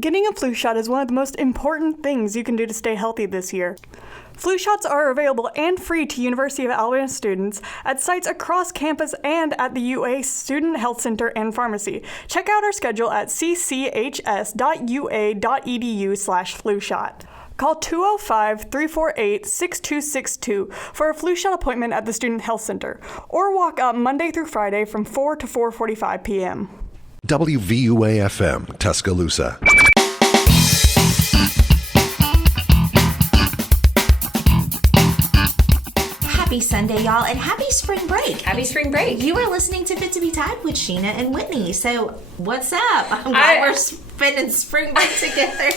Getting a flu shot is one of the most important things you can do to stay healthy this year. Flu shots are available and free to University of Alabama students at sites across campus and at the UA Student Health Center and Pharmacy. Check out our schedule at cchs.ua.edu/flu shot. Call 205-348-6262 for a flu shot appointment at the Student Health Center, or walk up Monday through Friday from 4 to 4:45 p.m. WVUA-FM, Tuscaloosa. Happy Sunday, y'all, and happy spring break. Happy spring break. You are listening to Fit2BTide with Sheena and Whitney. So, what's up? I'm glad we're spending spring break together.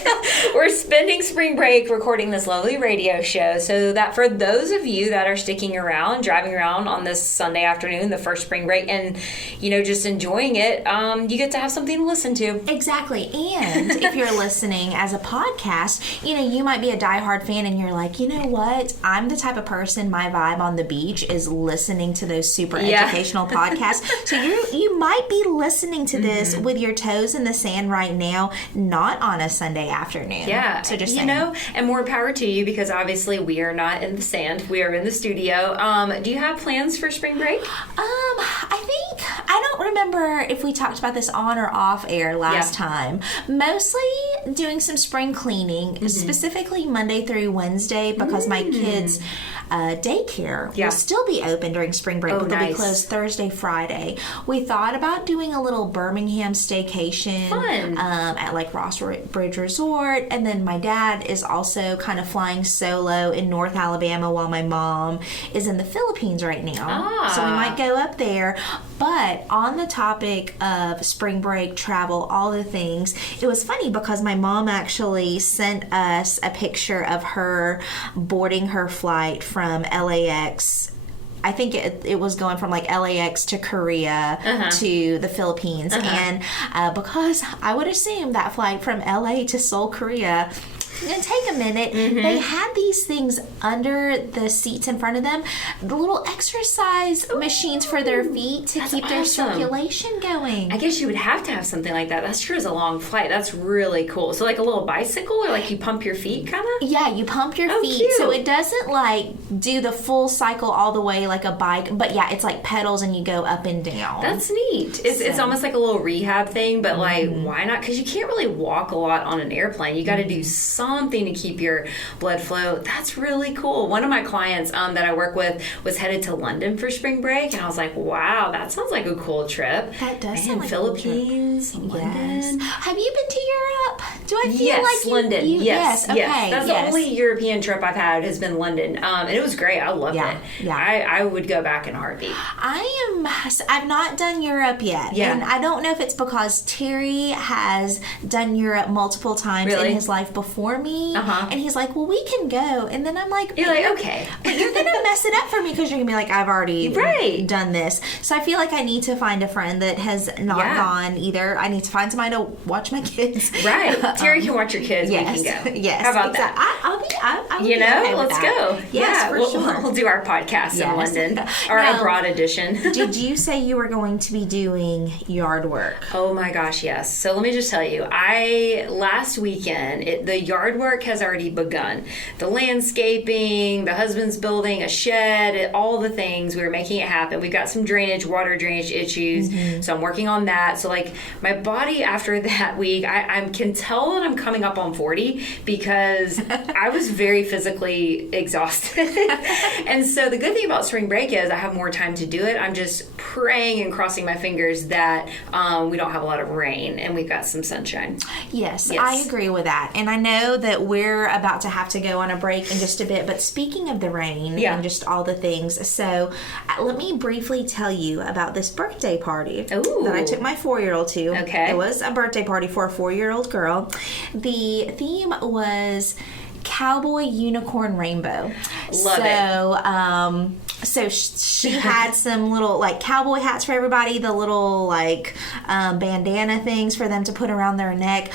We're spending spring break recording this lovely radio show so that for those of you that are sticking around, driving around on this Sunday afternoon, the first spring break, and, you know, just enjoying it, you get to have something to listen to. Exactly. And if you're listening as a podcast, you know, you might be a diehard fan and you're like, you know what? I'm the type of person, my vibe on the beach is listening to those super educational podcasts. So you might be listening to this with your toes in the sand right now, not on a Sunday afternoon. Yeah. So just saying. Know, and more power to you because obviously we are not in the sand. We are in the studio. Do you have plans for spring break? I don't remember if we talked about this on or off air last time. Mostly doing some spring cleaning, specifically Monday through Wednesday because my kids' daycare will still be open during spring break, but they'll be closed Thursday, Friday. We thought about doing a little Birmingham staycation at like Ross Bridge Resort, and then my dad is also kind of flying solo in North Alabama while my mom is in the Philippines right now. So we might go up there. But on the topic of spring break, travel, all the things, it was funny because my mom actually sent us a picture of her boarding her flight from LAX. I think it was going from like LAX to Korea to the Philippines. And because I would assume that flight from LA to Seoul, Korea, and take a minute, they had these things under the seats in front of them, the little exercise machines for their feet to keep their circulation going. I guess you would have to have something like that. That's true as a long flight. That's really cool. So like a little bicycle or like you pump your feet kind of? Yeah, you pump your feet. Cute. So it doesn't like do the full cycle all the way like a bike, but yeah, it's like pedals and you go up and down. That's neat. It's almost like a little rehab thing, but like why not? Because you can't really walk a lot on an airplane. You got to do something to keep your blood flow. That's really cool. One of my clients that I work with was headed to London for spring break, and I was like, wow, that sounds like a cool trip. That does sound like Philippines, a cool trip. London. Yes. Have you been to Europe? Do I feel like London. Yes. Okay. That's the only European trip I've had has been London, and it was great. I loved it. Yeah. I would go back in a heartbeat. I've not done Europe yet, and I don't know if it's because Terry has done Europe multiple times in his life before me. And he's like, well, we can go. And then I'm like, you're like, okay. But you're going to mess it up for me because you're going to be like, I've already done this. So I feel like I need to find a friend that has not gone either. I need to find somebody to watch my kids. Right. Terry can watch your kids. Yes. We can go. Yes. How about that? I'll be okay with let's that. go. Yes, for sure. We'll do our podcast in London. Our abroad edition. Did you say you were going to be doing yard work? Oh my gosh, yes. So let me just tell you, last weekend, the yard work has already begun. The landscaping, the husband's building a shed, all the things. We were making it happen. We've got some water drainage issues, so I'm working on that. So like my body after that week, I can tell that I'm coming up on 40 because I was very physically exhausted. And so the good thing about spring break is I have more time to do it. I'm just praying and crossing my fingers that we don't have a lot of rain and we've got some sunshine. Yes, I agree with that. And I know that we're about to have to go on a break in just a bit, but speaking of the rain and just all the things, so let me briefly tell you about this birthday party that I took my 4-year-old to. Okay. It was a birthday party for a 4-year-old girl. The theme was Cowboy Unicorn Rainbow. Love it. So she had some little like cowboy hats for everybody, the little like bandana things for them to put around their neck.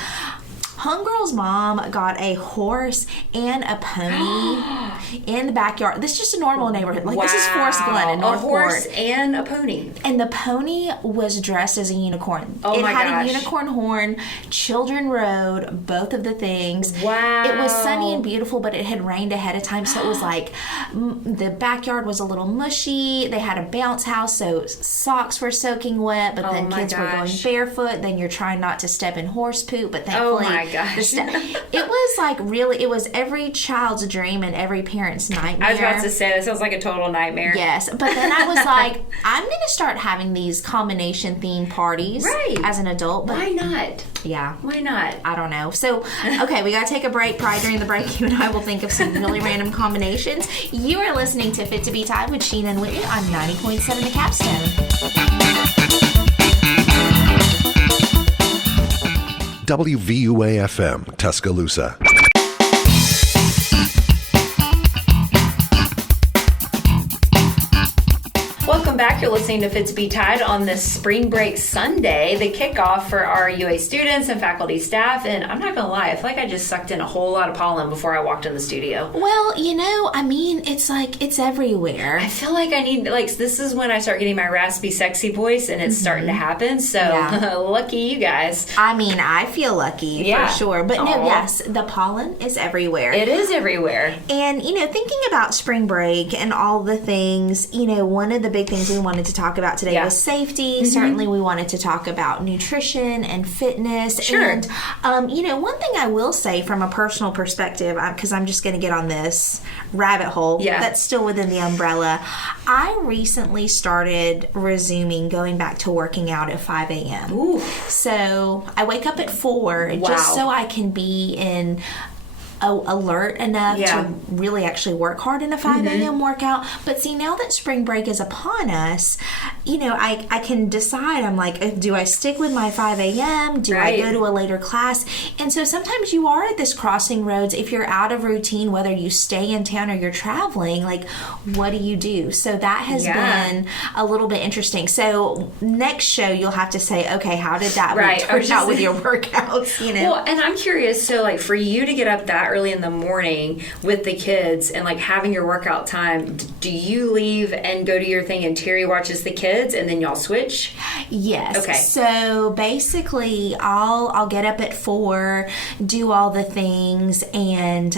Homegirl's mom got a horse and a pony in the backyard. This is just a normal neighborhood. Like, this is Forest Glen in Northport. A horse and a pony. And the pony was dressed as a unicorn. Oh my gosh. It had a unicorn horn. Children rode both of the things. Wow. It was sunny and beautiful, but it had rained ahead of time, so it was like the backyard was a little mushy. They had a bounce house, so socks were soaking wet, but then kids were going barefoot. Then you're trying not to step in horse poop, but thankfully, it was like really, it was every child's dream and every parent's nightmare. I was about to say, that sounds like a total nightmare. Yes, but then I was like, I'm going to start having these combination themed parties as an adult. But why not? Yeah. Why not? I don't know. So, okay, we got to take a break. Probably during the break, you and I will think of some really random combinations. You are listening to Fit2BTide with Sheena and Whitney on 90.7 The Capstone. WVUA-FM, Tuscaloosa. Welcome back. You're listening to Fit2BTide on this Spring Break Sunday, the kickoff for our UA students and faculty staff. And I'm not going to lie, I feel like I just sucked in a whole lot of pollen before I walked in the studio. Well, you know, I mean, it's like, it's everywhere. I feel like I need, like, this is when I start getting my raspy, sexy voice, and it's starting to happen. So, lucky you guys. I mean, I feel lucky for sure. But no, yes, the pollen is everywhere. It is everywhere. And, you know, thinking about spring break and all the things, you know, one of the big things we wanted to talk about today was safety. Certainly we wanted to talk about nutrition and fitness. Sure. And, you know, one thing I will say from a personal perspective, because I'm just going to get on this rabbit hole that's still within the umbrella, I recently started resuming going back to working out at 5 a.m. Ooh. So I wake up at 4 just so I can be in alert enough to really actually work hard in a 5 a.m. workout. But see, now that spring break is upon us, you know, I can decide, I'm like, do I stick with my 5 a.m.? Do I go to a later class? And so sometimes you are at this crossing roads. If you're out of routine, whether you stay in town or you're traveling, like, what do you do? So that has been a little bit interesting. So next show, you'll have to say, okay, how did that turn out with your workouts? You know? Well, and I'm curious, so like for you to get up that early in the morning with the kids and like having your workout time, do you leave and go to your thing and Terry watches the kids and then y'all switch? Yes. Okay. So basically I'll get up at 4, do all the things, and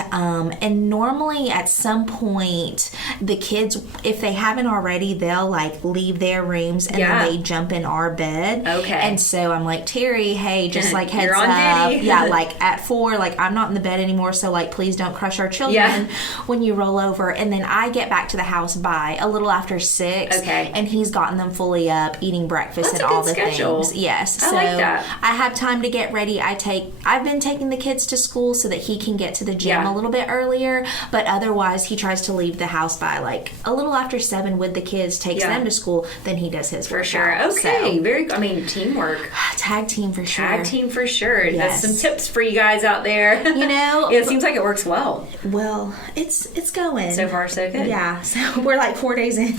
normally at some point the kids, if they haven't already, they'll like leave their rooms and then they jump in our bed. Okay. And so I'm like, Terry, hey, just like heads You're on up. duty. Yeah, like at 4, like I'm not in the bed anymore, so like please don't crush our children when you roll over. And then I get back to the house by a little after 6. Okay. And he's gotten them fully up, eating breakfast That's and a all good the schedule. things. Yes. I So like that. I have time to get ready. I've been taking the kids to school so that he can get to the gym a little bit earlier, but otherwise he tries to leave the house by like a little after 7 with the kids, takes them to school, then he does his workout. Sure. Okay. So, Teamwork. tag team for sure. Tag team for sure. Yes. That's some tips for you guys out there. You know, it seems like it works well. Well, it's going. So far, so good. Yeah. So we're like 4 days in.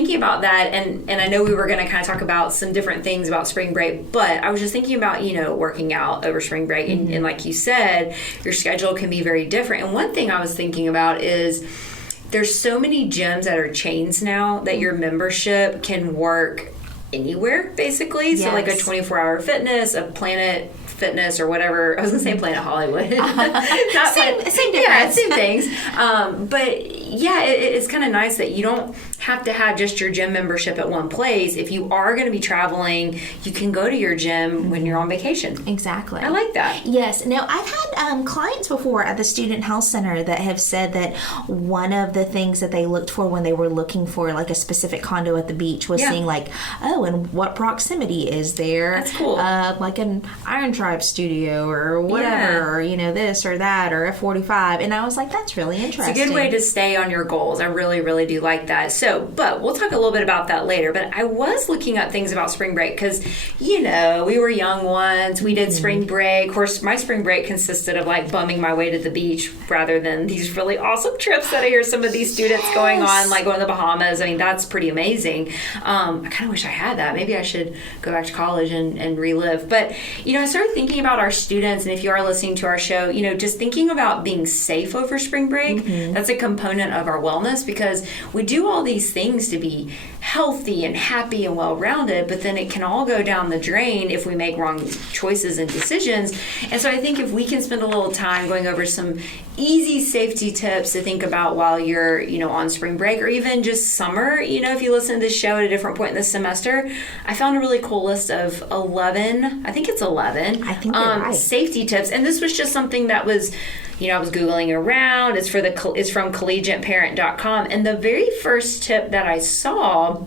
Thinking about that, and I know we were going to kind of talk about some different things about spring break, but I was just thinking about, working out over spring break, and like you said, your schedule can be very different. And one thing I was thinking about is there's so many gyms that are chains now that your membership can work anywhere, basically. Yes. So like a 24-hour fitness, a Planet Fitness, or whatever. I was going to say Planet Hollywood. Same difference. Yeah, same things. But yeah, it's kind of nice that you don't have to have just your gym membership at one place. If you are going to be traveling, you can go to your gym when you're on vacation. Exactly. I like that. Yes. Now, I've had clients before at the Student Health Center that have said that one of the things that they looked for when they were looking for like a specific condo at the beach was seeing like, oh, and what proximity is there? That's cool. Like an Iron Tribe studio or whatever, or, this or that, or F45. And I was like, that's really interesting. It's a good way to stay on your goals. I really, really do like that. But we'll talk a little bit about that later. But I was looking up things about spring break because, we were young once. We did spring break. Of course, my spring break consists instead of like bumming my way to the beach rather than these really awesome trips that I hear some of these students going on, like going to the Bahamas. I mean, that's pretty amazing. I kind of wish I had that. Maybe I should go back to college and relive. But, I started thinking about our students, and if you are listening to our show, just thinking about being safe over spring break. That's a component of our wellness, because we do all these things to be healthy and happy and well-rounded, but then it can all go down the drain if we make wrong choices and decisions. And so I think if we can spend a little time going over some easy safety tips to think about while you're, on spring break, or even just summer, if you listen to this show at a different point in the semester, I found a really cool list of 11, I think it's 11, I think you're right. Safety tips. And this was just something that was, I was Googling around. It's from collegiateparent.com. And the very first tip that I saw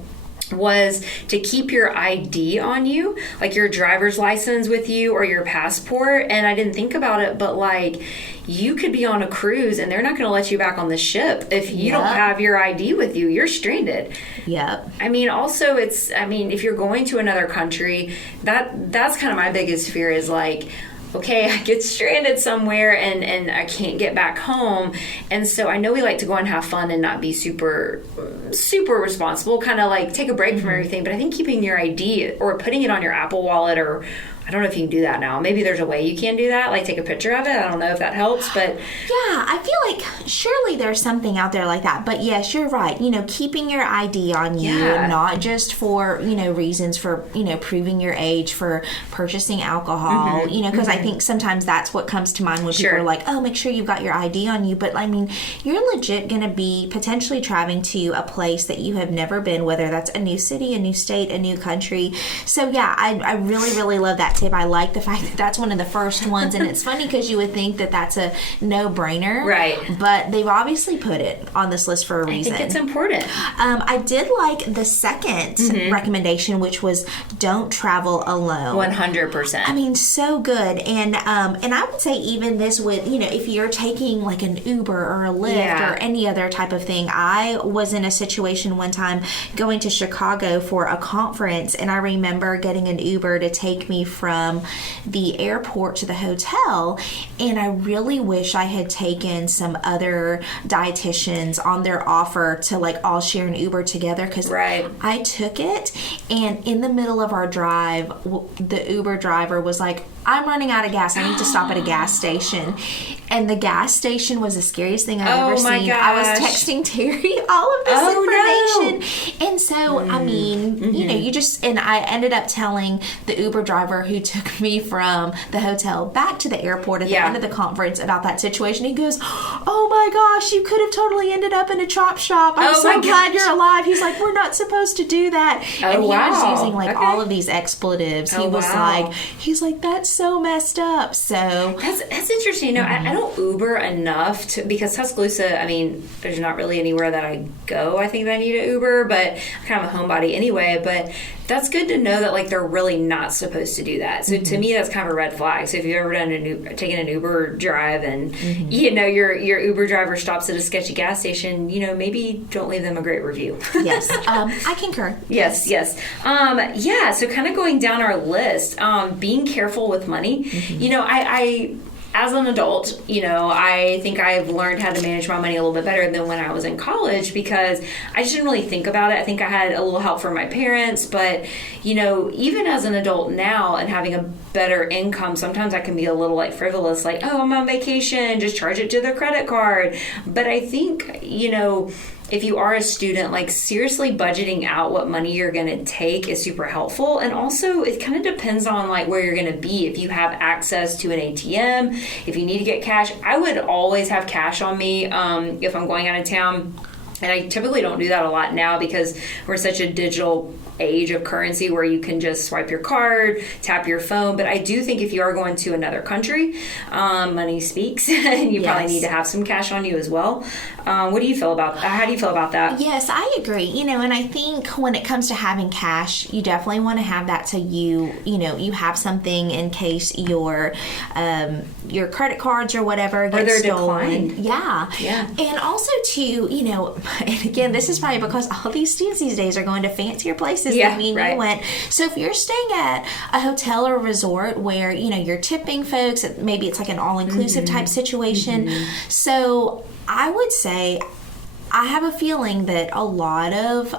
was to keep your ID on you, like your driver's license with you or your passport. And I didn't think about it, but like you could be on a cruise and they're not going to let you back on the ship if you don't have your ID with you. You're stranded. Yep. I mean, also if you're going to another country, that's kind of my biggest fear is like, okay, I get stranded somewhere and I can't get back home. And so I know we like to go and have fun and not be super, super responsible, kind of like take a break from everything. But I think keeping your ID or putting it on your Apple Wallet, or I don't know if you can do that now. Maybe there's a way you can do that, like take a picture of it. I don't know if that helps, but... Yeah, I feel like surely there's something out there like that. But yes, you're right. Keeping your ID on you, not just for, reasons for, proving your age, for purchasing alcohol, because I think sometimes that's what comes to mind when people are like, oh, make sure you've got your ID on you. But I mean, you're legit going to be potentially traveling to a place that you have never been, whether that's a new city, a new state, a new country. So yeah, I really, really love that tip. I like the fact that that's one of the first ones, and it's funny because you would think that that's a no-brainer, right? But they've obviously put it on this list for a reason. I think it's important. I did like the second recommendation, which was don't travel alone. 100%. I mean, so good, and I would say even this with if you're taking like an Uber or a Lyft or any other type of thing. I was in a situation one time going to Chicago for a conference, and I remember getting an Uber to take me from the airport to the hotel, and I really wish I had taken some other dietitians on their offer to like all share an Uber together, because I took it, and in the middle of our drive the Uber driver was like, I'm running out of gas. I need to stop at a gas station. And the gas station was the scariest thing I've ever seen. Gosh. I was texting Terry all of this information. No. And so, I mean, you just, and I ended up telling the Uber driver who took me from the hotel back to the airport at the end of the conference about that situation. He goes, oh my gosh, you could have totally ended up in a chop shop. I'm so glad you're alive. He's like, we're not supposed to do that. And he was using like all of these expletives. He was like, that's so messed up. So that's interesting. I don't Uber enough because Tuscaloosa, I mean, there's not really anywhere that I go, I think, that I need an Uber, but I'm kind of a homebody anyway. But that's good to know that like they're really not supposed to do that. So to me, that's kind of a red flag. So if you've ever taken an Uber drive and your Uber driver stops at a sketchy gas station, maybe don't leave them a great review. Yes, I concur. Yes. So kind of going down our list, being careful with money. I as an adult, I think I've learned how to manage my money a little bit better than when I was in college, because I just didn't really think about it. I think I had a little help from my parents, but, even as an adult now and having a better income, sometimes I can be a little like frivolous, like, oh, I'm on vacation, just charge it to the credit card. But I think, if you are a student, like seriously budgeting out what money you're going to take is super helpful. And also it kind of depends on like where you're going to be. If you have access to an ATM, if you need to get cash, I would always have cash on me if I'm going out of town. And I typically don't do that a lot now because we're such a digital age of currency where you can just swipe your card, tap your phone. But I do think if you are going to another country, money speaks, and you probably need to have some cash on you as well. What do you feel about that? How do you feel about that? Yes, I agree. And I think when it comes to having cash, you definitely want to have that so you have something in case your credit cards or whatever get stolen. Declined. Yeah. And also too, and again, this is probably because all these students these days are going to fancier places than me and you went. So if you're staying at a hotel or a resort where, you're tipping folks, maybe it's like an all-inclusive type situation. So I would say, I have a feeling that a lot of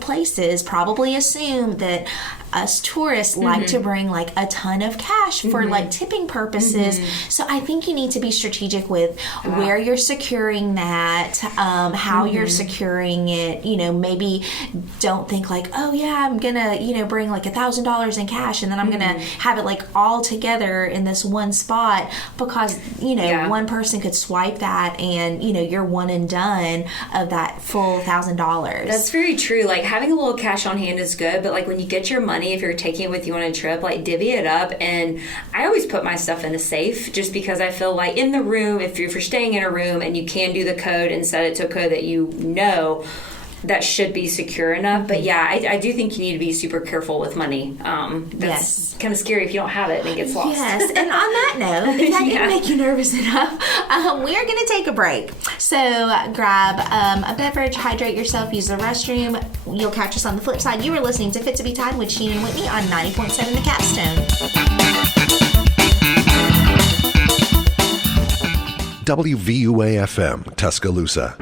places probably assume that us tourists like to bring like a ton of cash for like tipping purposes. So I think you need to be strategic with where you're securing that, how you're securing it. Maybe don't think like, oh yeah, I'm gonna bring like $1,000 in cash and then I'm gonna have it like all together in this one spot, because one person could swipe that and you're one and done of that full $1,000. That's very true. Like having a little cash on hand is good, but like when you get your money, if you're taking it with you on a trip, like divvy it up. And I always put my stuff in a safe, just because I feel like in the room, if you're staying in a room and you can do the code and set it to a code that that should be secure enough. But yeah, I do think you need to be super careful with money. That's kind of scary if you don't have it and it gets lost. Yes, and on that note, if that didn't make you nervous enough, we are going to take a break. So grab a beverage, hydrate yourself, use the restroom. You'll catch us on the flip side. You were listening to Fit2BTide with Sheena and Whitney on 90.7 The Capstone. WVUA-FM, Tuscaloosa.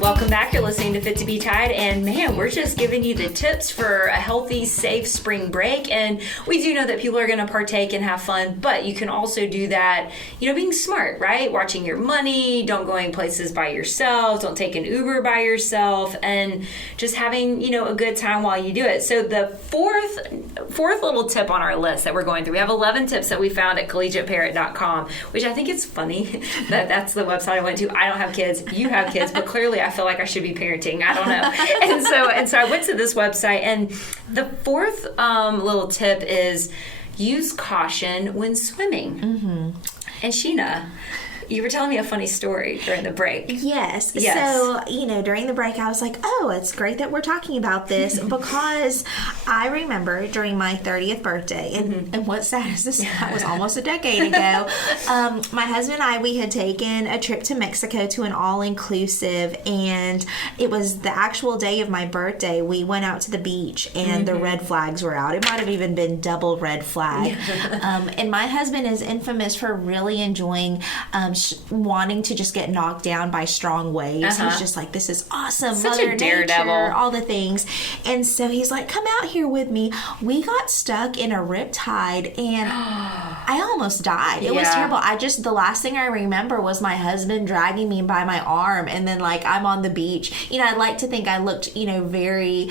Welcome back. You're listening to Fit2BTide, and man, we're just giving you the tips for a healthy, safe spring break. And we do know that people are going to partake and have fun, but you can also do that, being smart, right? Watching your money, don't going places by yourself, don't take an Uber by yourself, and just having, a good time while you do it. So the fourth little tip on our list that we're going through, we have 11 tips that we found at collegiateparent.com, which I think it's funny that that's the website I went to. I don't have kids, you have kids, but clearly I feel like I should be parenting. I don't know. And so I went to this website, and the fourth little tip is use caution when swimming. And Sheena, you were telling me a funny story during the break. Yes. So, during the break, I was like, oh, it's great that we're talking about this, because I remember during my 30th birthday, and what's sad is that was almost a decade ago, my husband and I, we had taken a trip to Mexico to an all-inclusive, and it was the actual day of my birthday. We went out to the beach, and the red flags were out. It might have even been double red flag. And my husband is infamous for really enjoying wanting to just get knocked down by strong waves. He's just like, this is awesome, such Mother a daredevil, nature, all the things. And so he's like, come out here with me. We got stuck in a riptide, and I almost died. It was terrible. The last thing I remember was my husband dragging me by my arm, and then like I'm on the beach. I'd like to think I looked very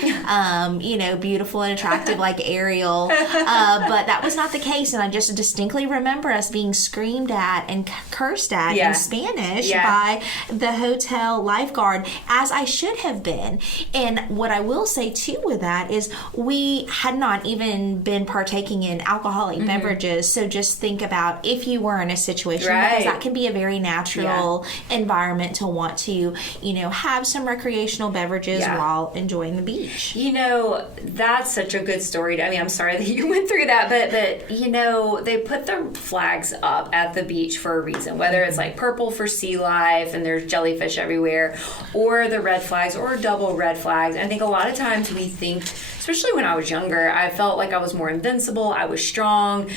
beautiful and attractive like Ariel, but that was not the case. And I just distinctly remember us being screamed at and cursed at in Spanish by the hotel lifeguard, as I should have been. And what I will say too with that is we had not even been partaking in alcoholic beverages. So just think about if you were in a situation, because that can be a very natural environment to want to, have some recreational beverages while enjoying the beach. That's such a good story. I'm sorry that you went through that, but they put the flags up at the beach for a reason, whether it's like purple for sea life and there's jellyfish everywhere, or the red flags or double red flags. And I think a lot of times we think, especially when I was younger, I felt like I was more invincible, I was strong,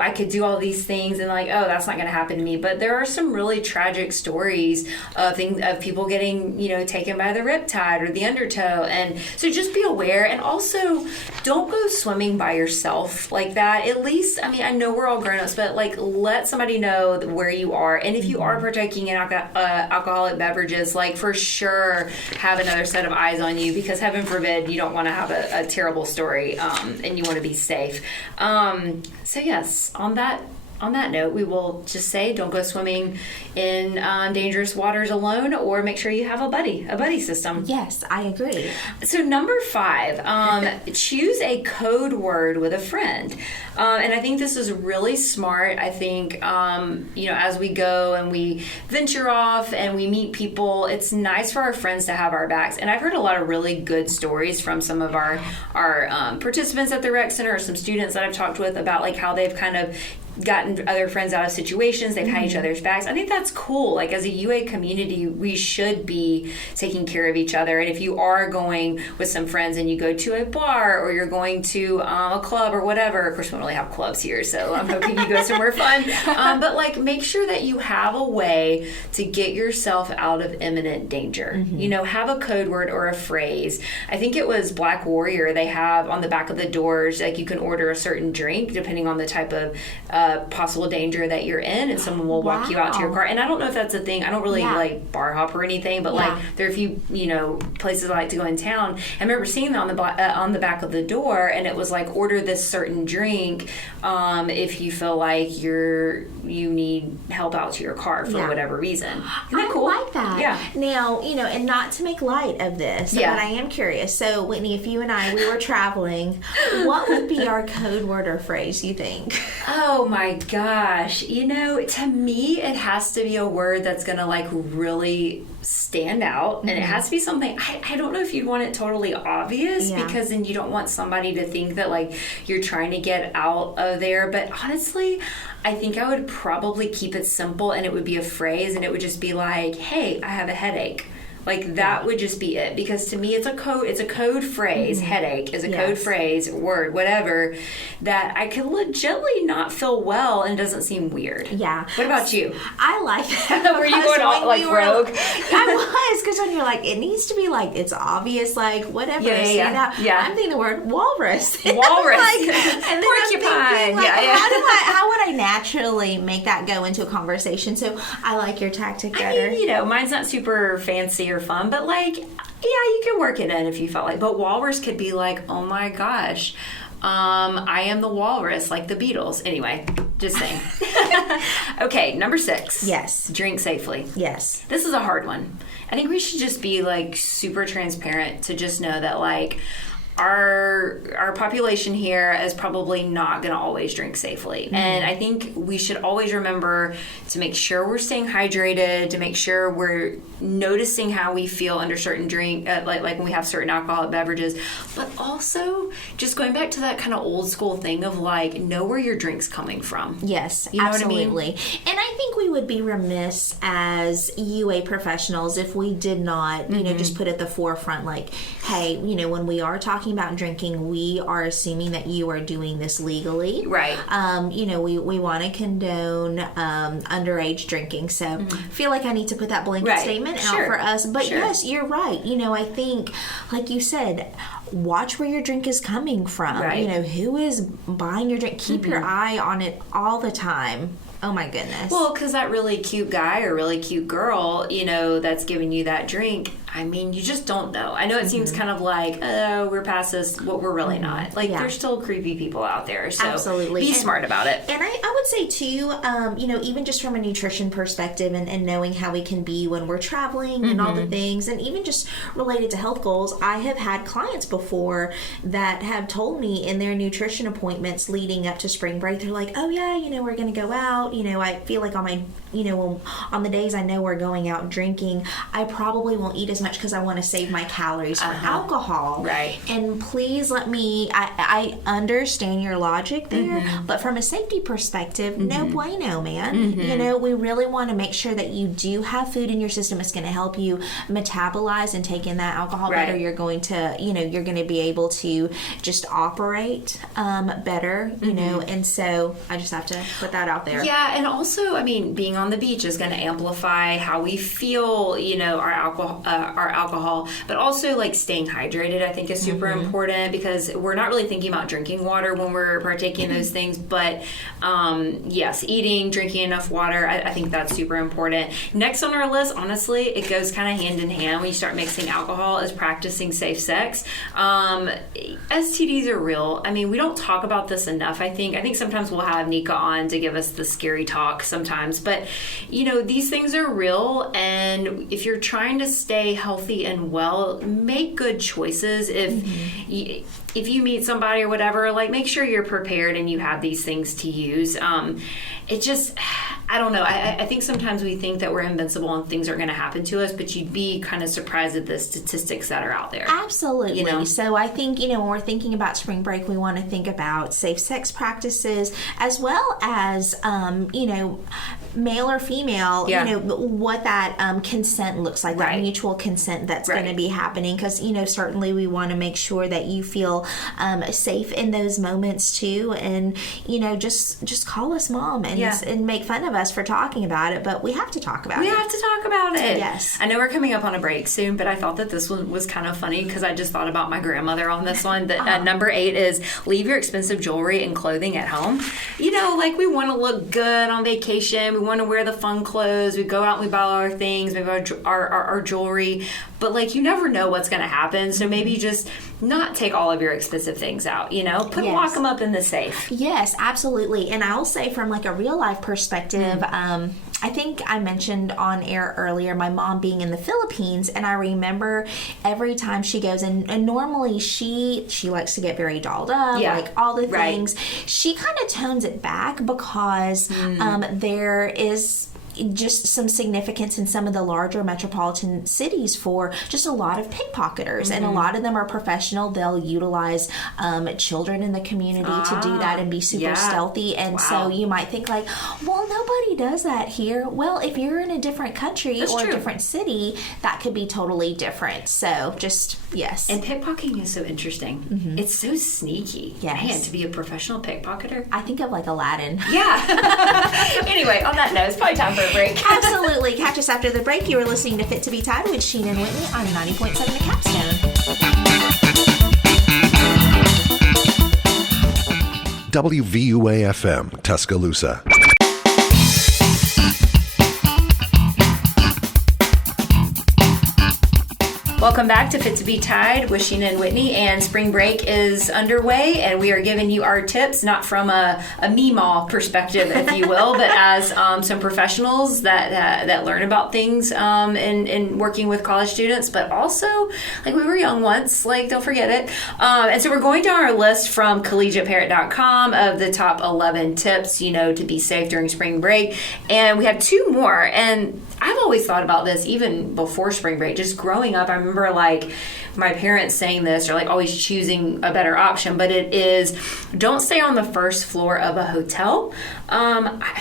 I could do all these things, and like, oh, that's not going to happen to me. But there are some really tragic stories of people getting, taken by the riptide or the undertow. And so just be aware, and also don't go swimming by yourself like that. At least, I know we're all grown-ups, but like let somebody know where you are. And if you are partaking in alcoholic beverages, like for sure have another set of eyes on you, because heaven forbid you don't want to have a terrible story, and you want to be safe. So yes, on that note, we will just say don't go swimming in dangerous waters alone, or make sure you have a buddy system. Yes, I agree. So number 5, choose a code word with a friend. And I think this is really smart. I think, as we go and we venture off and we meet people, it's nice for our friends to have our backs. And I've heard a lot of really good stories from some of our participants at the rec center, or some students that I've talked with, about like how they've kind of gotten other friends out of situations. They've had each other's backs. I think that's cool. Like, as a UA community, we should be taking care of each other. And if you are going with some friends and you go to a bar or you're going to a club or whatever, of course we don't really have clubs here, so I'm hoping you go somewhere fun. But like, make sure that you have a way to get yourself out of imminent danger. You know, have a code word or a phrase. I think it was Black Warrior. They have on the back of the doors, like, you can order a certain drink depending on the type of possible danger that you're in, and someone will walk you out to your car. And I don't know if that's a thing. I don't really like bar hop or anything, but like, there are a few, you know, places I like to go in town. I remember seeing that on the back of the door, and it was like, order this certain drink if you feel like you need help out to your car for whatever reason. Isn't that cool? I like that. Yeah. Now, you know, and not to make light of this, but I am curious. So, Whitney, if you and we were traveling, what would be our code word or phrase, you think? Oh my gosh. You know, to me, it has to be a word that's going to like really stand out, and it has to be something, I don't know if you'd want it totally obvious, because then you don't want somebody to think that like you're trying to get out of there. But honestly, I think I would probably keep it simple, and it would be a phrase, and it would just be like, hey, I have a headache. Like, that would just be it, because to me it's a code phrase. Headache is a code phrase, word, whatever, that I could legitimately not feel well and doesn't seem weird. Yeah. What about you? I like that. Were you going all like rogue? I was, because when you're like, it needs to be like, it's obvious, like whatever. Yeah. I'm thinking the word walrus. Walrus. Like, and then porcupine. I'm thinking, like, how would I naturally make that go into a conversation? So I like your tactic better. I mean, you know, mine's not super fancy or fun, but like, yeah, you can work it in if you felt like. But walrus could be like, oh my gosh, I am the walrus, like the Beatles. Anyway, just saying. Okay, number 6. Yes. Drink safely. Yes. This is a hard one. I think we should just be like super transparent to just know that like our population here is probably not going to always drink safely. And I think we should always remember to make sure we're staying hydrated, to make sure we're noticing how we feel under certain drink, like when we have certain alcoholic beverages, but also just going back to that kind of old school thing of like, know where your drink's coming from. Yes, you know absolutely. what I mean? And I think we would be remiss as UA professionals if we did not, you know, just put at the forefront, like, hey, you know, when we are talking about drinking, we are assuming that you are doing this legally. Right. You know, we want to condone underage drinking. So I feel like I need to put that blanket statement out for us. But yes, you're right. You know, I think, like you said, watch where your drink is coming from. Right. You know, who is buying your drink. Keep your eye on it all the time. Oh my goodness. Well, because that really cute guy or really cute girl, you know, that's giving you that drink, I mean, you just don't know. I know it seems kind of like, oh, we're past this, but we're really not. Like, there's still creepy people out there. So absolutely. Be smart about it. And I would say, too, you know, even just from a nutrition perspective and knowing how we can be when we're traveling and all the things, and even just related to health goals, I have had clients before that have told me in their nutrition appointments leading up to spring break, they're like, oh, yeah, you know, we're going to go out. You know, I feel like on my, you know, on the days I know we're going out drinking, I probably won't eat as much because I want to save my calories for alcohol. Right. And please let me, I understand your logic there, but from a safety perspective, no bueno, man. You know, we really want to make sure that you do have food in your system. It's going to help you metabolize and take in that alcohol better. You're going to, you know, you're going to be able to just operate better, you know, and so I just have to put that out there. Yeah, and also, I mean, being on the beach is going to amplify how we feel, you know, our alcohol, but also like staying hydrated, I think is super important, because we're not really thinking about drinking water when we're partaking in those things, but yes, eating, drinking enough water, I think that's super important. Next on our list, honestly, it goes kind of hand in hand when you start mixing alcohol, is practicing safe sex. STDs are real. I mean, we don't talk about this enough, I think sometimes we'll have Nika on to give us the scary talk sometimes, but you know, these things are real, and if you're trying to stay healthy and well, make good choices. If you meet somebody or whatever, like, make sure you're prepared and you have these things to use. It just, I don't know. I think sometimes we think that we're invincible and things are going to happen to us, but you'd be kind of surprised at the statistics that are out there. Absolutely. You know? So I think, when we're thinking about spring break, we want to think about safe sex practices as well as, male or female, what that consent looks like, that mutual consent that's going to be happening. Because, certainly we want to make sure that you feel safe in those moments too. And, just call us mom and make fun of us for talking about it. But we have to talk about it. We have to talk about it. Yes. I know we're coming up on a break soon, but I thought that this one was kind of funny because I just thought about my grandmother on this one. That number 8 is leave your expensive jewelry and clothing at home. Like we want to look good on vacation. We want to wear the fun clothes. We go out and we buy all our things, maybe our jewelry. But like you never know what's going to happen. So maybe just not take all of your expensive things out. Lock them up in the safe. Yes, absolutely. And I'll say from like a real life perspective, I think I mentioned on air earlier my mom being in the Philippines, and I remember every time she goes, and normally she likes to get very dolled up, like all the things. She kind of tones it back because there is just some significance in some of the larger metropolitan cities for just a lot of pickpocketers, and a lot of them are professional. They'll utilize children in the community to do that and be super stealthy. And so you might think like, well, nobody does that here. Well, if you're in a different country or a different city, that could be totally different. So just, And pickpocketing is so interesting. It's so sneaky. Yes. Man, to be a professional pickpocketer. I think of like Aladdin. Yeah. Anyway, on that note, it's probably time for a break. Absolutely. Catch us after the break. You are listening to Fit2BTide with Sheena and Whitney on 90.7 The Capstone. WVUA-FM, Tuscaloosa. Welcome back to Fit2BTide with Sheena and Whitney, and spring break is underway, and we are giving you our tips, not from a Meemaw perspective, if you will, but as some professionals that learn about things in working with college students, but also, like, we were young once, like, don't forget it. And so we're going down our list from collegiateparent.com of the top 11 tips, to be safe during spring break, and we have 2 more, and I've always thought about this even before spring break. Just growing up, I remember like my parents saying this, or like always choosing a better option, but it is don't stay on the first floor of a hotel.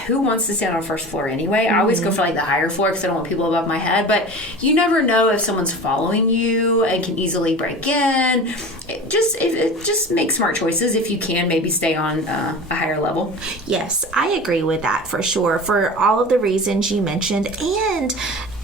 Who wants to stay on the first floor anyway? I always go for like the higher floor because I don't want people above my head, but you never know if someone's following you and can easily break in. Just make smart choices if you can. Maybe stay on a higher level. Yes, I agree with that for sure, for all of the reasons you mentioned. And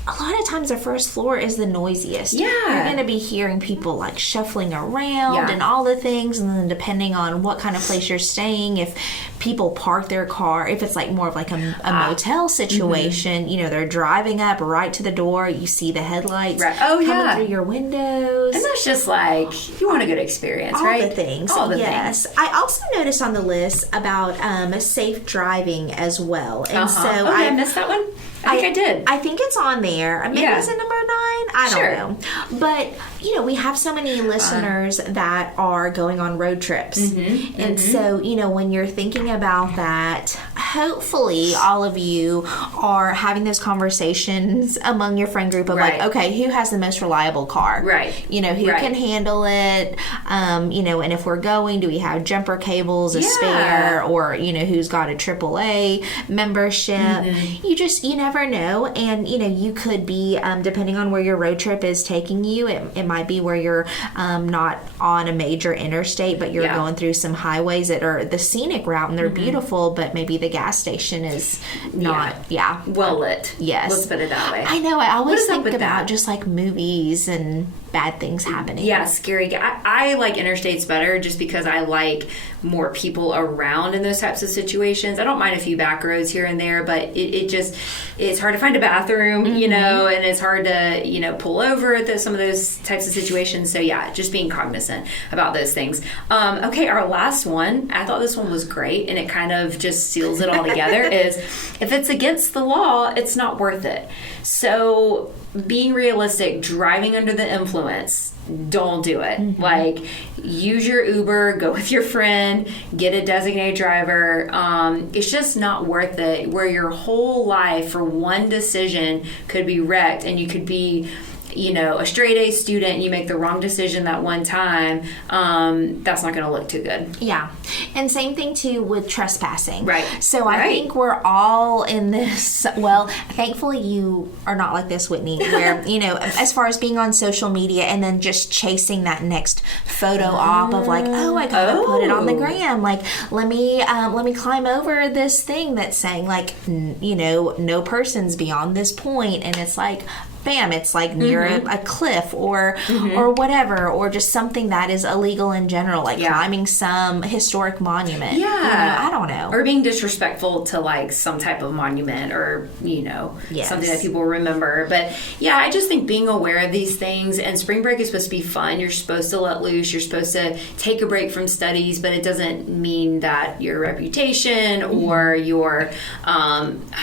a lot of times the first floor is the noisiest. Yeah. You're going to be hearing people like shuffling around and all the things. And then depending on what kind of place you're staying, if people park their car, if it's like more of like a motel situation, they're driving up right to the door. You see the headlights coming through your windows. And that's just like, you want a good experience, all right? All the things. All the things. I also noticed on the list about safe driving as well. And so I missed that one? I think I did. I think it's on there. Maybe it's at number 9. I don't know. But, we have so many listeners that are going on road trips. And so, when you're thinking about that, hopefully all of you are having those conversations among your friend group of like, okay, who has the most reliable car? Right. Who can handle it? And if we're going, do we have jumper cables, a spare, or, who's got a AAA membership? You never know. And, you could be, depending on where your road trip is taking you, it might be where you're not on a major interstate, but you're going through some highways that are the scenic route and they're beautiful, but maybe the gas station is not, well lit. Yes. Let's put it that way. I know. I always think about just like movies and bad things happening. Yeah, scary. I like interstates better just because I like more people around in those types of situations. I don't mind a few back roads here and there, but it's hard to find a bathroom, and it's hard to, pull over at some of those types of situations. So yeah, just being cognizant about those things. Okay, our last one, I thought this one was great, and it kind of just seals it all together, is if it's against the law, it's not worth it. So being realistic, driving under the influence, don't do it. Mm-hmm. Like, use your Uber, go with your friend, get a designated driver. It's just not worth it, where your whole life for one decision could be wrecked, and you could be, you know, a straight A student and you make the wrong decision that one time. That's not going to look too good. Yeah. And same thing too with trespassing. Right. So I think we're all in this, well, thankfully you are not like this, Whitney, where, you know, as far as being on social media and then just chasing that next photo op of like, oh, I gotta put it on the gram. Like, let me climb over this thing that's saying like, you know, no person's beyond this point. And it's like, bam, it's like near a cliff or whatever, or just something that is illegal in general, like climbing some historic monument. Yeah. You know, I don't know. Or being disrespectful to like some type of monument, or, you know, something that people remember. But yeah, I just think being aware of these things, and spring break is supposed to be fun. You're supposed to let loose. You're supposed to take a break from studies, but it doesn't mean that your reputation or your,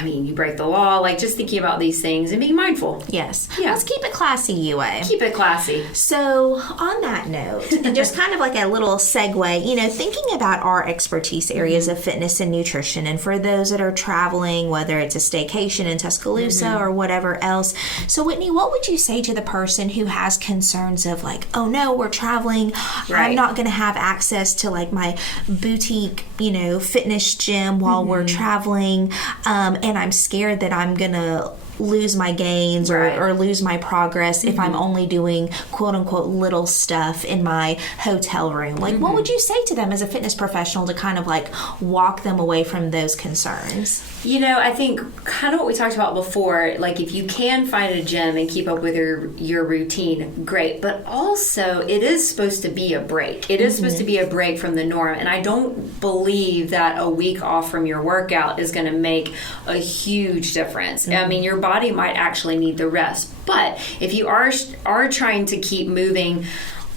you break the law. Like, just thinking about these things and being mindful. Yes. Yeah. Let's keep it classy, UA. Keep it classy. So, on that note, and just kind of like a little segue, you know, thinking about our expertise areas of fitness and nutrition, and for those that are traveling, whether it's a staycation in Tuscaloosa or whatever else. So, Whitney, what would you say to the person who has concerns of like, oh no, we're traveling, I'm not going to have access to like my boutique, you know, fitness gym while we're traveling, and I'm scared that I'm going to lose my gains or lose my progress if I'm only doing quote unquote little stuff in my hotel room. Like, what would you say to them as a fitness professional to kind of like walk them away from those concerns? You know, I think kind of what we talked about before, like if you can find a gym and keep up with your routine, great. But also, it is supposed to be a break. It is supposed to be a break from the norm. And I don't believe that a week off from your workout is going to make a huge difference. I mean, your body might actually need the rest. But if you are trying to keep moving,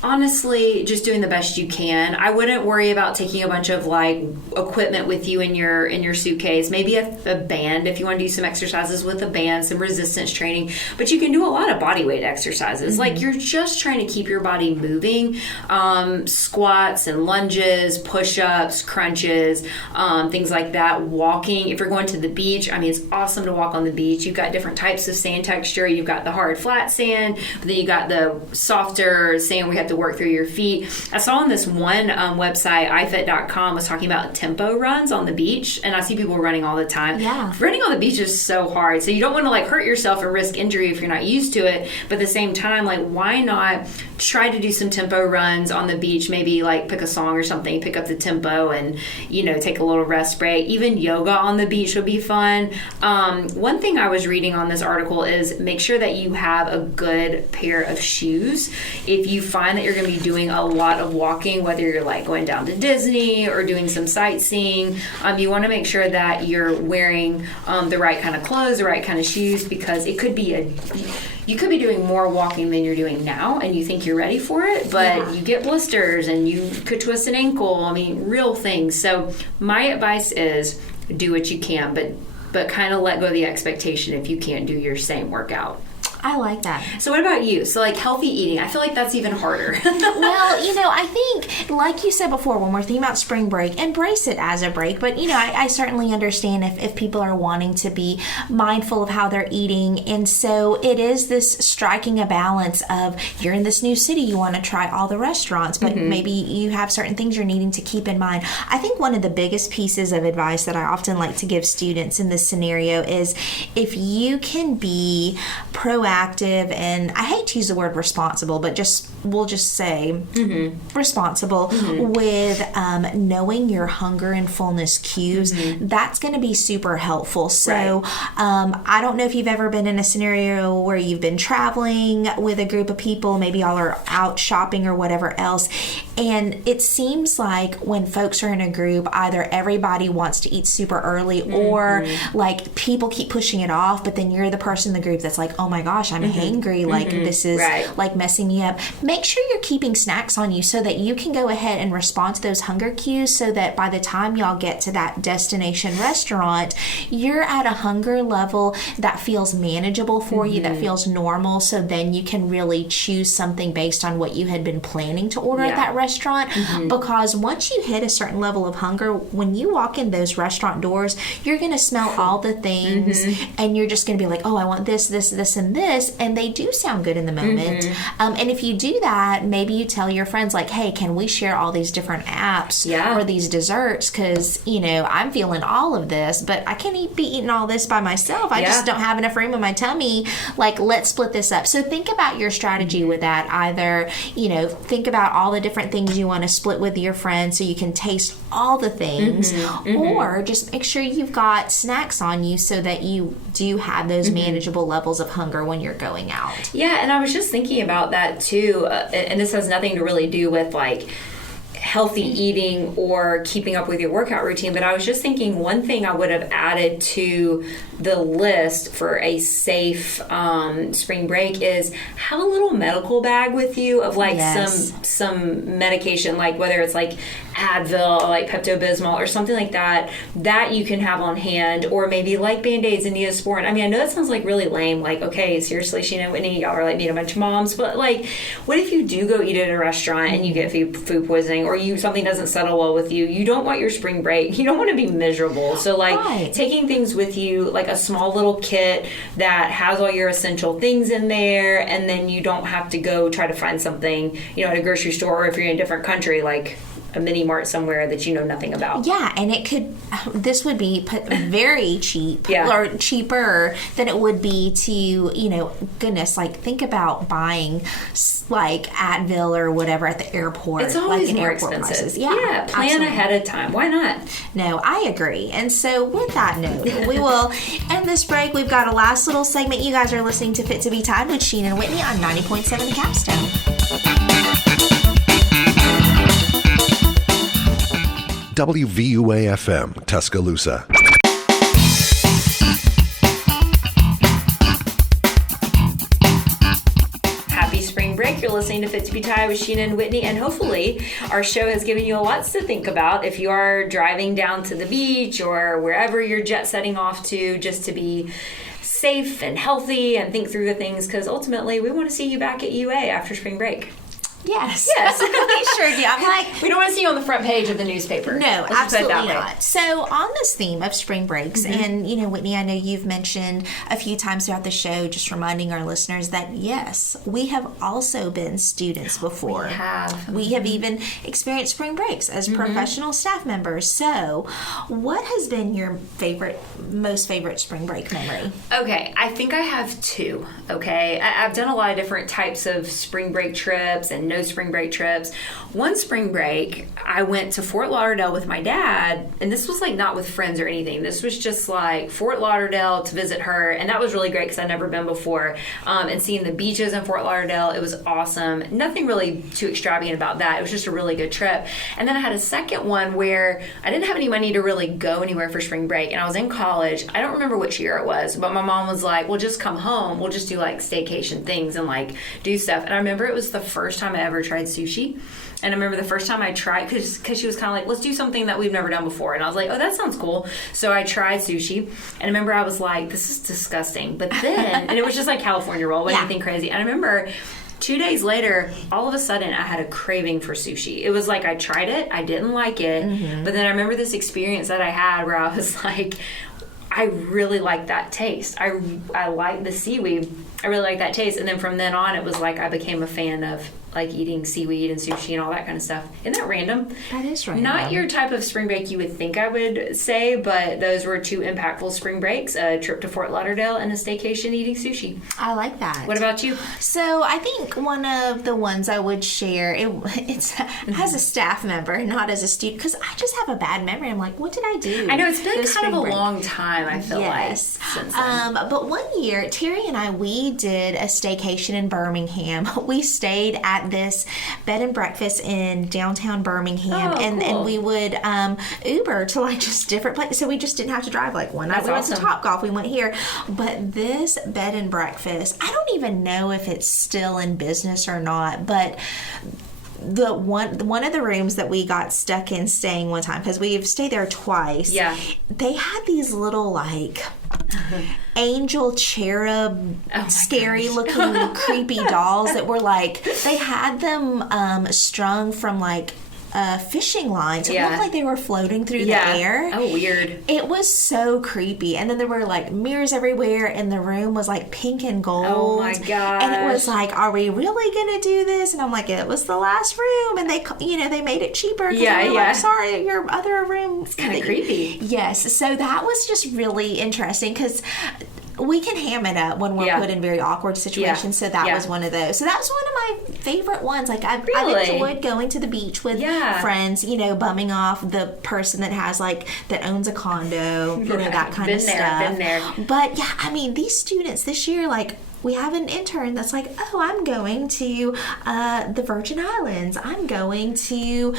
honestly, just doing the best you can. I wouldn't worry about taking a bunch of like equipment with you in your suitcase. Maybe a band if you want to do some exercises with a band, some resistance training. But you can do a lot of body weight exercises. Like, you're just trying to keep your body moving. Squats and lunges, push-ups, crunches, things like that. Walking. If you're going to the beach, I mean, it's awesome to walk on the beach. You've got different types of sand texture. You've got the hard, flat sand, but then you got the softer sand we have to work through your feet. I saw on this one website, ifit.com, was talking about tempo runs on the beach, and I see people running all the time. Yeah. Running on the beach is so hard, so you don't want to like hurt yourself or risk injury if you're not used to it, but at the same time, like, why not try to do some tempo runs on the beach? Maybe like pick a song or something, pick up the tempo, and, you know, take a little rest break. Even yoga on the beach would be fun. One thing I was reading on this article is make sure that you have a good pair of shoes. If you find that you're going to be doing a lot of walking, whether you're like going down to Disney or doing some sightseeing, you want to make sure that you're wearing the right kind of clothes, the right kind of shoes, because it could be you could be doing more walking than you're doing now, and you think you're ready for it, but you get blisters and you could twist an ankle. I mean, real things. So my advice is do what you can, but kind of let go of the expectation if you can't do your same workout. I like that. So what about you? So like healthy eating, I feel like that's even harder. Well, you know, I think, like you said before, when we're thinking about spring break, embrace it as a break. But, you know, I certainly understand if people are wanting to be mindful of how they're eating. And so it is this striking a balance of, you're in this new city, you want to try all the restaurants, but maybe you have certain things you're needing to keep in mind. I think one of the biggest pieces of advice that I often like to give students in this scenario is, if you can be proactive, and I hate to use the word responsible, but we'll just say responsible with knowing your hunger and fullness cues, that's going to be super helpful. So I don't know if you've ever been in a scenario where you've been traveling with a group of people, maybe y'all are out shopping or whatever else, And it seems like when folks are in a group, either everybody wants to eat super early or like people keep pushing it off, but then you're the person in the group that's like, oh my gosh, I'm hangry. Like this is like messing me up. Make sure you're keeping snacks on you so that you can go ahead and respond to those hunger cues, so that by the time y'all get to that destination restaurant, you're at a hunger level that feels manageable for you, that feels normal. So then you can really choose something based on what you had been planning to order at that restaurant. Because once you hit a certain level of hunger, when you walk in those restaurant doors, you're going to smell all the things and you're just going to be like, oh, I want this, this, this, and this. And they do sound good in the moment. And if you do that, maybe you tell your friends like, hey, can we share all these different apps or these desserts? Because, you know, I'm feeling all of this, but I can't be eating all this by myself. I just don't have enough room in my tummy. Like, let's split this up. So think about your strategy with that. Either, you know, think about all the different things you want to split with your friends so you can taste all the things, or just make sure you've got snacks on you so that you do have those manageable levels of hunger when you're going out. Yeah, and I was just thinking about that too, and this has nothing to really do with like healthy eating or keeping up with your workout routine, but I was just thinking one thing I would have added to the list for a safe spring break is have a little medical bag with you of like some medication, like whether it's like Advil or like Pepto-Bismol or something like that you can have on hand, or maybe like Band-Aids and Neosporin. I mean, I know that sounds like really lame, like, okay, seriously, Sheena and Whitney, y'all are like being a bunch of moms, but like, what if you do go eat at a restaurant and you get food poisoning, or something doesn't settle well with you? You don't want your spring break, you don't want to be miserable. So like taking things with you, like a small little kit that has all your essential things in there, and then you don't have to go try to find something, you know, at a grocery store, or if you're in a different country, like a mini mart somewhere that you know nothing about. Yeah, and this would be very cheap, or cheaper than it would be to, you know, goodness, like think about buying like Advil or whatever at the airport. It's always like more expensive. Prices. Yeah, plan absolutely. Ahead of time. Why not? No, I agree. And so with that note, we will end this break. We've got a last little segment. You guys are listening to Fit2BTide with Sheena and Whitney on 90.7 The Capstone. WVUA-FM, Tuscaloosa. Happy spring break. You're listening to Fit2BTide with Sheena and Whitney, and hopefully our show has given you lots to think about if you are driving down to the beach or wherever you're jet setting off to, just to be safe and healthy and think through the things, because ultimately we want to see you back at UA after spring break. Yes. We sure do. I'm like, we don't want to see you on the front page of the newspaper. No, absolutely not. So on this theme of spring breaks, and you know, Whitney, I know you've mentioned a few times throughout the show, just reminding our listeners that yes, we have also been students before. We have even experienced spring breaks as professional staff members. So what has been your most favorite spring break memory? Okay, I think I have two. Okay, I've done a lot of different types of spring break trips and no spring break trips. One spring break, I went to Fort Lauderdale with my dad, and this was like not with friends or anything. This was just like Fort Lauderdale to visit her, and that was really great because I'd never been before. And seeing the beaches in Fort Lauderdale, it was awesome. Nothing really too extravagant about that. It was just a really good trip. And then I had a second one where I didn't have any money to really go anywhere for spring break, and I was in college. I don't remember which year it was, but my mom was like, well, just come home. We'll just do like staycation things and like do stuff. And I remember it was the first time I ever tried sushi. And I remember the first time I tried, because she was kind of like, let's do something that we've never done before. And I was like, oh, that sounds cool. So I tried sushi. And I remember I was like, this is disgusting. But then, and it was just like California roll, wasn't anything crazy. And I remember 2 days later, all of a sudden, I had a craving for sushi. It was like I tried it, I didn't like it. But then I remember this experience that I had where I was like, I really like that taste. I like the seaweed. I really like that taste. And then from then on, it was like I became a fan of like eating seaweed and sushi and all that kind of stuff. Isn't that random? That is random. Not your type of spring break you would think I would say, but those were two impactful spring breaks, a trip to Fort Lauderdale and a staycation eating sushi. I like that. What about you? So I think one of the ones I would share, it's as a staff member, not as a student, because I just have a bad memory. I'm like, what did I do? I know, it's been kind of a long time, I feel like, since then. But one year, Terry and I, we did a staycation in Birmingham. We stayed at at this bed and breakfast in downtown Birmingham, and we would Uber to like just different places, so we just didn't have to drive. Like one night we went to Topgolf, we went here, but this bed and breakfast, I don't even know if it's still in business or not, but the one of the rooms that we got stuck in staying one time, because we've stayed there twice, they had these little like angel cherub scary looking creepy dolls that were like, they had them strung from like fishing lines. It looked like they were floating through the air. Oh, weird. It was so creepy. And then there were like mirrors everywhere, and the room was like pink and gold. Oh my gosh. And it was like, are we really gonna do this? And I'm like, it was the last room, and they made it cheaper. Like, sorry, your other room. It's kind of creepy. Yes. So that was just really interesting, because we can ham it up when we're put in very awkward situations. So that was one of those. So that was one of my favorite ones. Like I've enjoyed going to the beach with friends, bumming off the person that has like, that owns a condo, that kind of stuff. Been there. But yeah, I mean, these students this year, like, we have an intern that's like, oh, I'm going to the Virgin Islands. I'm going to,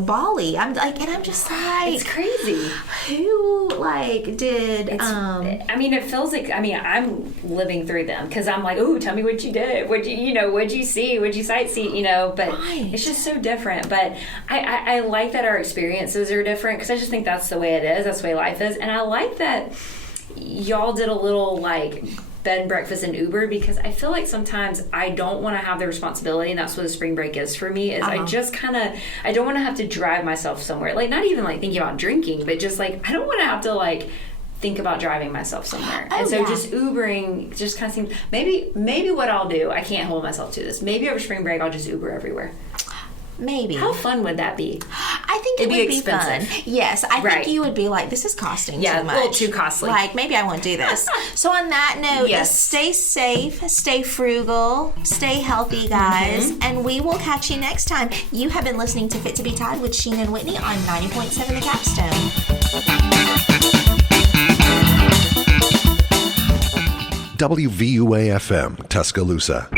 Bali. I'm like, and I'm just like, it's crazy. Who like did? I mean, it feels like, I'm living through them, because I'm like, oh, tell me what you did. What'd you see? What'd you sightsee? But it's just so different. But I like that our experiences are different, because I just think that's the way it is. That's the way life is. And I like that y'all did a little like bed and breakfast and Uber, because I feel like sometimes I don't want to have the responsibility, and that's what the spring break is for me, is I just I don't want to have to drive myself somewhere, like not even like thinking about drinking, but just like I don't want to have to like think about driving myself somewhere. And so just Ubering just kind of seems, maybe what I'll do, I can't hold myself to this, maybe over spring break I'll just Uber everywhere. Maybe. How fun would that be? I think it would be fun. Yes, I think you would be like, this is costing too much. A little too costly. Like, maybe I won't do this. So on that note, stay safe, stay frugal, stay healthy, guys, and we will catch you next time. You have been listening to Fit2BTide with Sheena and Whitney on 90.7 The Capstone. WVUA-FM, Tuscaloosa.